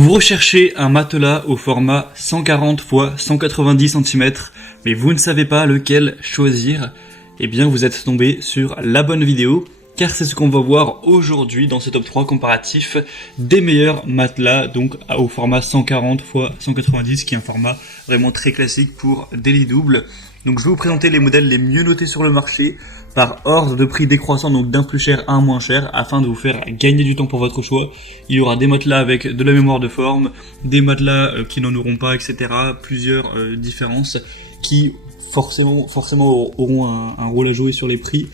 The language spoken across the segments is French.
Vous recherchez un matelas au format 140 x 190 cm, mais vous ne savez pas lequel choisir. Eh bien, vous êtes tombé sur la bonne vidéo, car c'est ce qu'on va voir aujourd'hui dans ce top 3 comparatif des meilleurs matelas, donc au format 140 x 190, qui est un format vraiment très classique pour des lits doubles. Donc je vais vous présenter les modèles les mieux notés sur le marché, par ordre de prix décroissant, donc d'un plus cher à un moins cher, afin de vous faire gagner du temps pour votre choix. Il y aura des matelas avec de la mémoire de forme, des matelas qui n'en auront pas, etc. Plusieurs différences qui forcément auront un rôle à jouer sur les prix.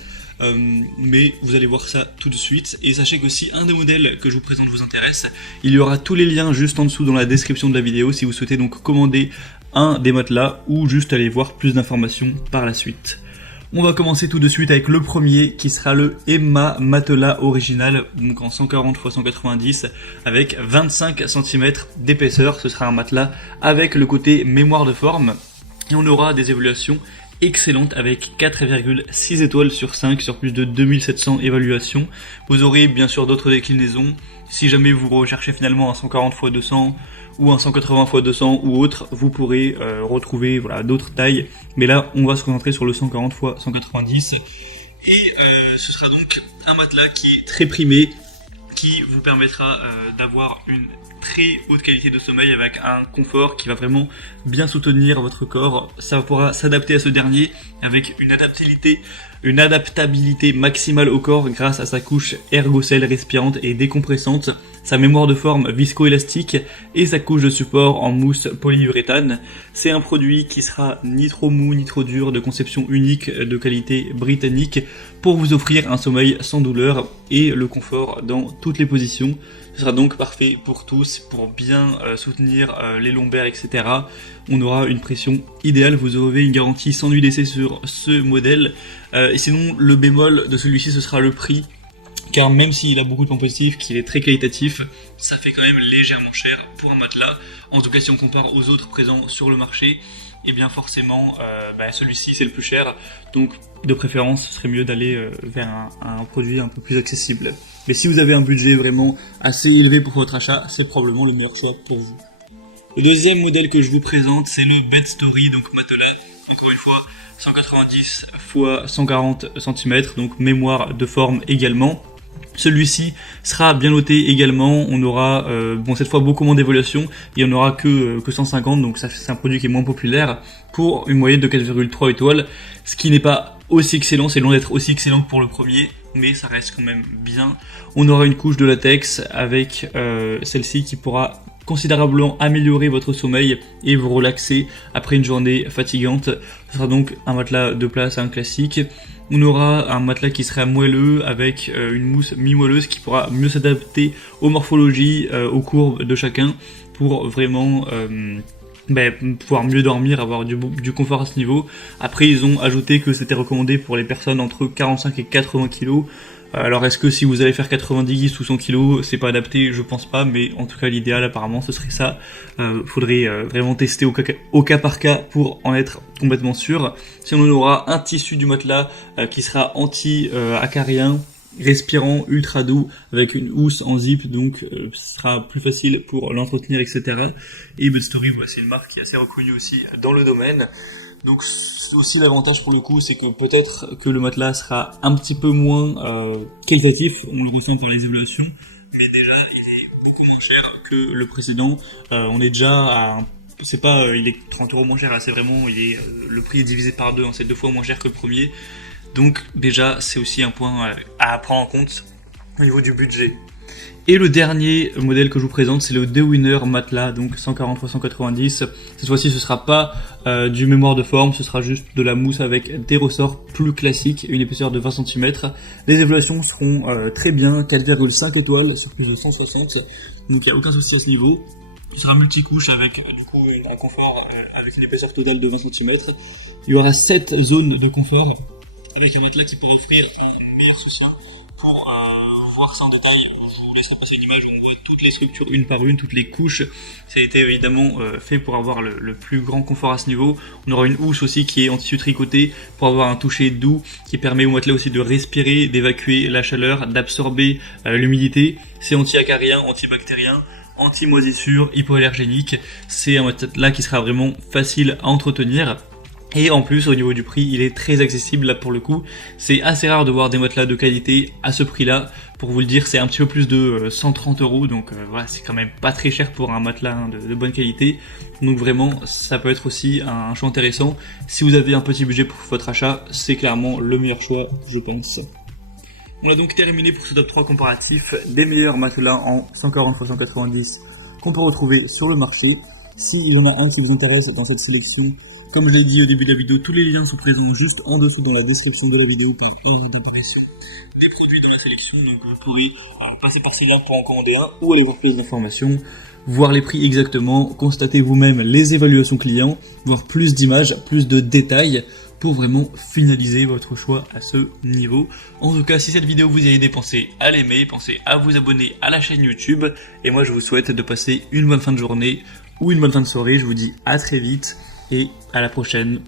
Mais vous allez voir ça tout de suite. Et sachez que si un des modèles que je vous présente vous intéresse, il y aura tous les liens juste en dessous dans la description de la vidéo si vous souhaitez donc commander un des matelas ou juste aller voir plus d'informations par la suite. On va commencer tout de suite avec le premier qui sera le Emma matelas original, donc en 140 x 190 avec 25 cm d'épaisseur. Ce sera un matelas avec le côté mémoire de forme et on aura des évaluations excellentes avec 4,6 étoiles sur 5 sur plus de 2700 évaluations. Vous aurez bien sûr d'autres déclinaisons. Si jamais vous recherchez finalement un 140 x 200 ou un 180 x 200 ou autre, vous pourrez retrouver d'autres tailles. Mais là, on va se concentrer sur le 140 x 190. Et ce sera donc un matelas qui est très primé, qui vous permettra d'avoir une très haute qualité de sommeil avec un confort qui va vraiment bien soutenir votre corps. Ça pourra s'adapter à ce dernier avec une adaptabilité maximale au corps grâce à sa couche ergocelle respirante et décompressante, sa mémoire de forme viscoélastique et sa couche de support en mousse polyuréthane. C'est un produit qui sera ni trop mou ni trop dur, de conception unique de qualité britannique pour vous offrir un sommeil sans douleur et le confort dans toutes les positions. Ce sera donc parfait pour tous, pour bien soutenir les lombaires, etc. On aura une pression idéale, vous aurez une garantie sans nuit d'essai sur ce modèle. Et sinon, le bémol de celui-ci, ce sera le prix. Car même s'il a beaucoup de points positifs, qu'il est très qualitatif, ça fait quand même légèrement cher pour un matelas. En tout cas, si on compare aux autres présents sur le marché, et bien forcément, celui-ci c'est le plus cher. Donc, de préférence, ce serait mieux d'aller vers un produit un peu plus accessible. Mais si vous avez un budget vraiment assez élevé pour votre achat, c'est probablement le meilleur choix pour vous. Le deuxième modèle que je vous présente, c'est le Bedstory, donc matelas, encore une fois, 190 x 140 cm, donc mémoire de forme également. Celui-ci sera bien noté également, on aura cette fois beaucoup moins d'évaluation, il n'y en aura que 150, donc ça c'est un produit qui est moins populaire, pour une moyenne de 4,3 étoiles, ce qui n'est pas aussi excellent, c'est loin d'être aussi excellent que pour le premier, mais ça reste quand même bien. On aura une couche de latex avec celle-ci qui pourra considérablement améliorer votre sommeil et vous relaxer après une journée fatigante. Ce sera donc un matelas de place, un classique. On aura un matelas qui sera moelleux avec une mousse mi-moelleuse qui pourra mieux s'adapter aux morphologies, aux courbes de chacun pour vraiment pouvoir mieux dormir, avoir du confort à ce niveau. Après, ils ont ajouté que c'était recommandé pour les personnes entre 45 et 80 kg. Alors est-ce que si vous allez faire 90 ou 100 kg, c'est pas adapté? Je pense pas, mais en tout cas l'idéal apparemment ce serait ça. Faudrait vraiment tester au cas par cas pour en être complètement sûr. Sinon on aura un tissu du matelas qui sera anti-acarien, respirant, ultra doux, avec une housse en zip, donc ce sera plus facile pour l'entretenir, etc. Et Bedstory, c'est une marque qui est assez reconnue aussi dans le domaine. Donc c'est aussi l'avantage pour le coup, c'est que peut-être que le matelas sera un petit peu moins qualitatif, on le ressent par les évaluations, mais déjà il est beaucoup moins cher que le précédent. On est déjà à il est 30 € moins cher, là c'est vraiment, le prix est divisé par deux, c'est 2 fois moins cher que le premier. Donc déjà c'est aussi un point à prendre en compte au niveau du budget. Et le dernier modèle que je vous présente, c'est le Dewinner matelas, donc 140 x 190. Cette fois-ci, ce sera pas du mémoire de forme, ce sera juste de la mousse avec des ressorts plus classiques, une épaisseur de 20 cm. Les évaluations seront très bien, 4,5 étoiles sur plus de 160, donc il n'y a aucun souci à ce niveau. Ce sera multicouche avec un confort avec une épaisseur totale de 20 cm. Il y aura 7 zones de confort avec un matelas qui pourra offrir un meilleur soutien. Pour voir ça en détail, je vous laisserai passer une image où on voit toutes les structures une par une, toutes les couches. Ça a été évidemment fait pour avoir le plus grand confort à ce niveau. On aura une housse aussi qui est en tissu tricoté pour avoir un toucher doux qui permet au matelas aussi de respirer, d'évacuer la chaleur, d'absorber l'humidité. C'est anti-acarien, antibactérien. anti-moisissure, hypoallergénique. C'est un matelas qui sera vraiment facile à entretenir. Et en plus, au niveau du prix, il est très accessible là pour le coup. C'est assez rare de voir des matelas de qualité à ce prix-là. Pour vous le dire, c'est un petit peu plus de 130 €. Donc voilà, c'est quand même pas très cher pour un matelas de bonne qualité. Donc vraiment, ça peut être aussi un choix intéressant. Si vous avez un petit budget pour votre achat, c'est clairement le meilleur choix, je pense. On a donc terminé pour ce top 3 comparatif des meilleurs matelas en 140 x 190 qu'on peut retrouver sur le marché. S'il y en a un qui vous intéresse dans cette sélection, comme je l'ai dit au début de la vidéo, tous les liens sont présents juste en dessous dans la description de la vidéo par ordre d'apparition des produits de la sélection. Donc vous pourrez passer par ces liens pour en commander un ou aller voir plus d'informations, voir les prix exactement, constater vous-même les évaluations clients, voir plus d'images, plus de détails pour vraiment finaliser votre choix à ce niveau. En tout cas, si cette vidéo vous a aidé, pensez à l'aimer, pensez à vous abonner à la chaîne YouTube. Et moi, je vous souhaite de passer une bonne fin de journée ou une bonne fin de soirée. Je vous dis à très vite et à la prochaine.